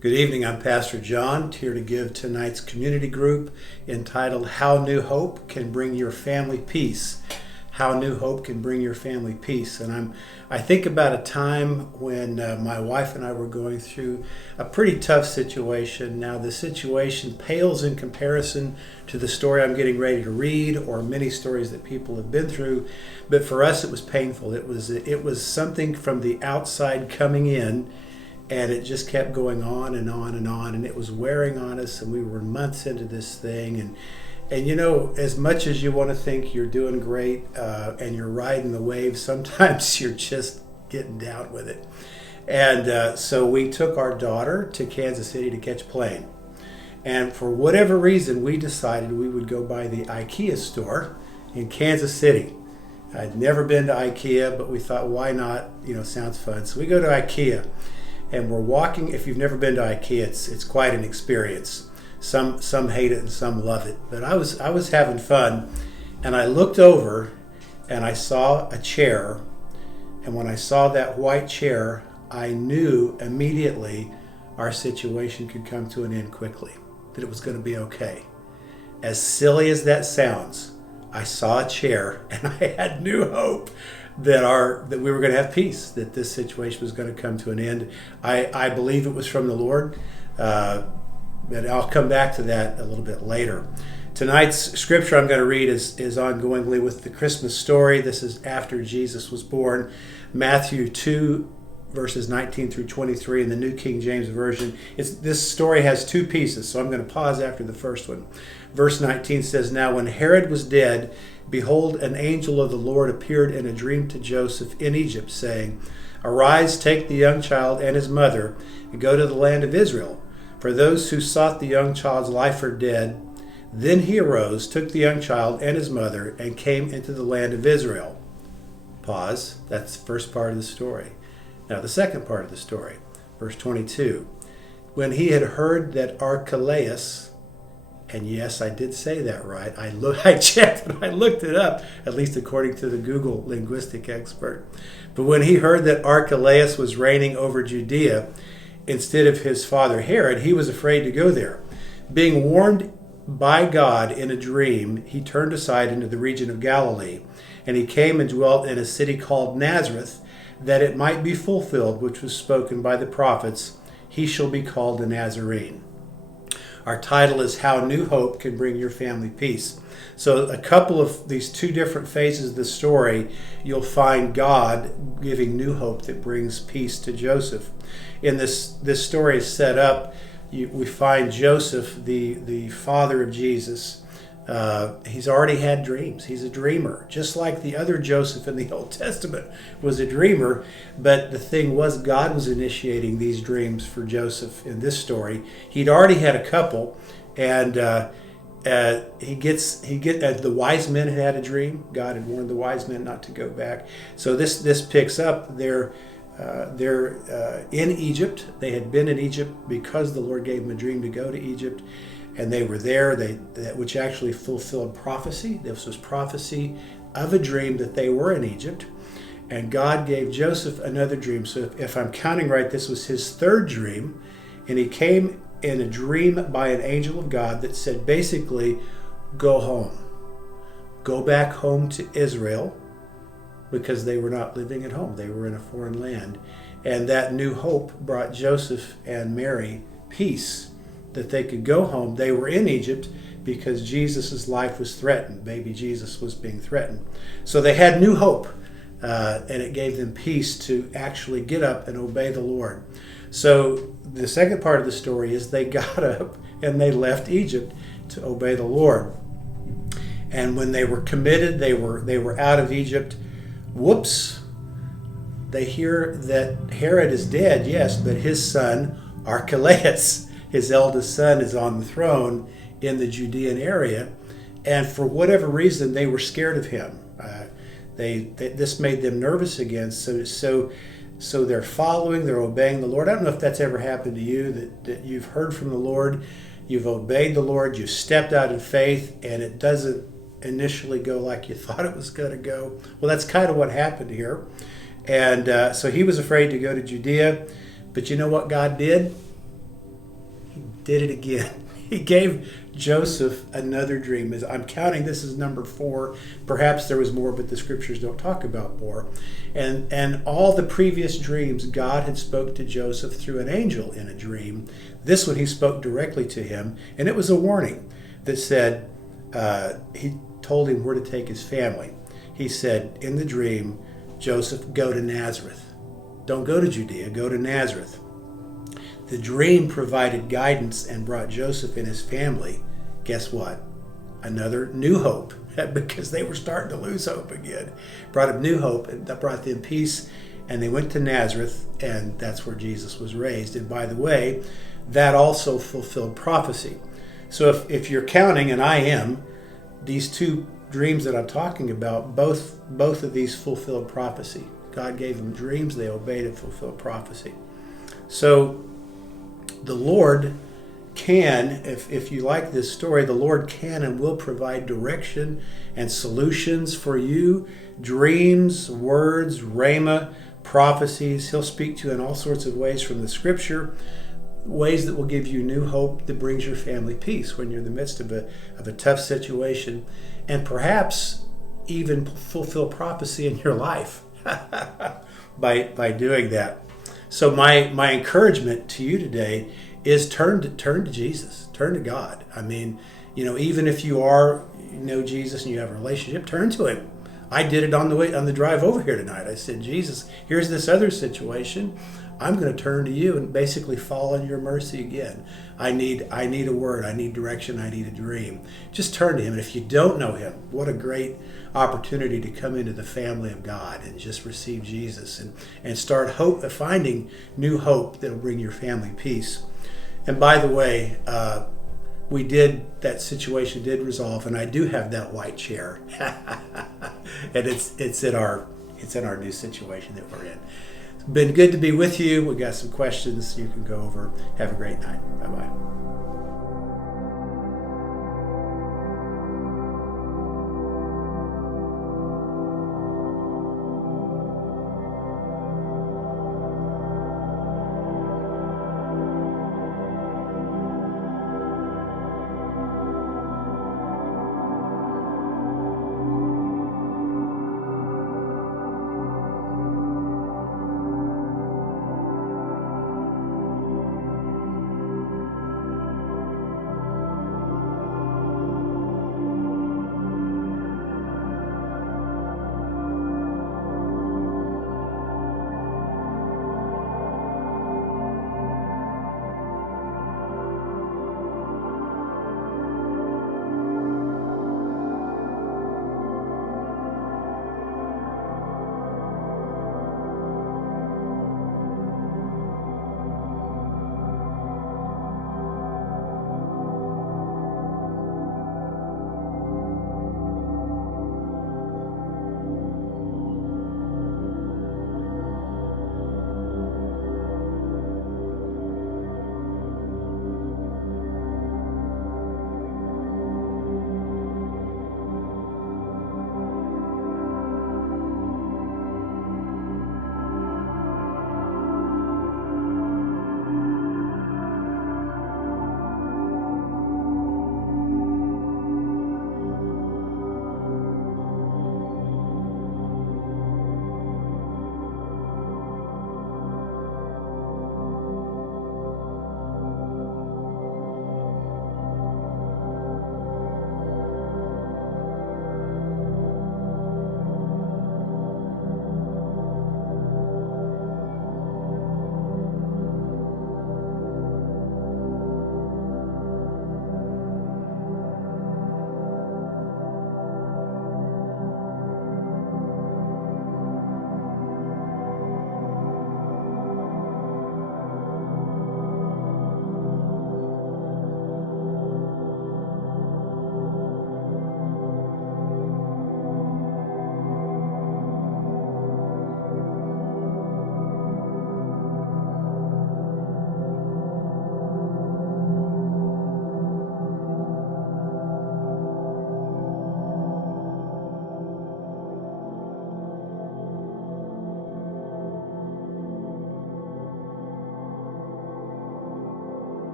Good evening. I'm Pastor John, here to give tonight's community group entitled How New Hope Can Bring Your Family Peace. How New Hope Can Bring Your Family Peace. And I think about a time when my wife and I were going through a pretty tough situation. Now, the situation pales in comparison to the story I'm getting ready to read or many stories that people have been through. But for us, it was painful. It was something from the outside coming in. And it just kept going on and on and on, and it was wearing on us, and we were months into this thing. And you know, as much as you want to think you're doing great and you're riding the wave, sometimes you're just getting down with it. And so we took our daughter to Kansas City to catch a plane. And for whatever reason, we decided we would go by the IKEA store in Kansas City. I'd never been to IKEA, but we thought, why not? You know, sounds fun. So we go to IKEA. And we're walking. If you've never been to IKEA, it's quite an experience. Some hate it and some love it. But I was having fun, and I looked over, and I saw a chair. And when I saw that white chair, I knew immediately our situation could come to an end quickly. That it was going to be okay. As silly as that sounds, I saw a chair, and I had new hope that we were going to have peace, that this situation was going to come to an end. I believe it was from the Lord, but I'll come back to that a little bit later. Tonight's scripture I'm going to read is ongoingly with the Christmas story. This is after Jesus was born. Matthew 2, verses 19 through 23 in the New King James Version. This story has two pieces, so I'm going to pause after the first one. Verse 19 says, "Now when Herod was dead, behold, an angel of the Lord appeared in a dream to Joseph in Egypt, saying, Arise, take the young child and his mother, and go to the land of Israel. For those who sought the young child's life are dead. Then he arose, took the young child and his mother, and came into the land of Israel." Pause. That's the first part of the story. Now the second part of the story, verse 22. "When he had heard that Archelaus," and yes, I did say that right. I checked and I looked it up, at least according to the Google linguistic expert. "But when he heard that Archelaus was reigning over Judea instead of his father Herod, he was afraid to go there. Being warned by God in a dream, he turned aside into the region of Galilee. And he came and dwelt in a city called Nazareth, that it might be fulfilled which was spoken by the prophets, He shall be called a Nazarene." Our title is How New Hope Can Bring Your Family Peace. So a couple of these two different phases of the story, you'll find God giving new hope that brings peace to Joseph. In this story is set up, we find Joseph, the father of Jesus. He's already had dreams. He's a dreamer, just like the other Joseph in the Old Testament was a dreamer. But the thing was, God was initiating these dreams for Joseph in this story. He'd already had a couple, and the wise men had a dream. God had warned the wise men not to go back. So this picks up. They're in Egypt. They had been in Egypt because the Lord gave them a dream to go to Egypt. And they were there, which actually fulfilled prophecy. This was prophecy of a dream that they were in Egypt. And God gave Joseph another dream. So if I'm counting right, this was his third dream. And he came in a dream by an angel of God that said, basically, go home. Go back home to Israel, because they were not living at home. They were in a foreign land. And that new hope brought Joseph and Mary peace, that they could go home. They were in Egypt because Jesus' life was threatened. Baby Jesus was being threatened. So they had new hope, and it gave them peace to actually get up and obey the Lord. So the second part of the story is they got up and they left Egypt to obey the Lord. And when they were committed, they were out of Egypt. Whoops! They hear that Herod is dead, yes, but his son Archelaus, his eldest son, is on the throne in the Judean area, and for whatever reason, they were scared of him. This made them nervous again. So they're following, they're obeying the Lord. I don't know if that's ever happened to you, that you've heard from the Lord, you've obeyed the Lord, you've stepped out in faith, and it doesn't initially go like you thought it was going to go. Well, that's kind of what happened here. And so he was afraid to go to Judea, but you know what God did? did it again. He gave Joseph another dream. As I'm counting, this is number 4. Perhaps there was more, but the scriptures don't talk about more. And all the previous dreams, God had spoke to Joseph through an angel in a dream. This one he spoke directly to him, and it was a warning that said, he told him where to take his family. He said in the dream, Joseph, go to Nazareth. Don't go to Judea, go to Nazareth. The dream provided guidance and brought Joseph and his family, guess what? Another new hope, because they were starting to lose hope again. Brought them new hope, and that brought them peace, and they went to Nazareth, and that's where Jesus was raised. And by the way, that also fulfilled prophecy. So if you're counting, and I am, these 2 dreams that I'm talking about, both of these fulfilled prophecy. God gave them dreams, they obeyed and fulfilled prophecy. So the Lord can, if you like this story, the Lord can and will provide direction and solutions for you, dreams, words, rhema, prophecies. He'll speak to you in all sorts of ways from the scripture, ways that will give you new hope that brings your family peace when you're in the midst of a tough situation, and perhaps even fulfill prophecy in your life by doing that. So my encouragement to you today is turn to Jesus, turn to God. I mean, even if you know Jesus and you have a relationship, turn to Him. I did it on the drive over here tonight. I said, Jesus, here's this other situation. I'm going to turn to you and basically fall on your mercy again. I need a word. I need direction. I need a dream. Just turn to Him. And if you don't know Him, what a great opportunity to come into the family of God and just receive Jesus and start finding new hope that will bring your family peace. And by the way, that situation did resolve, and I do have that white chair, and it's in our new situation that we're in. It's been good to be with you. We got some questions you can go over. Have a great night. Bye-bye.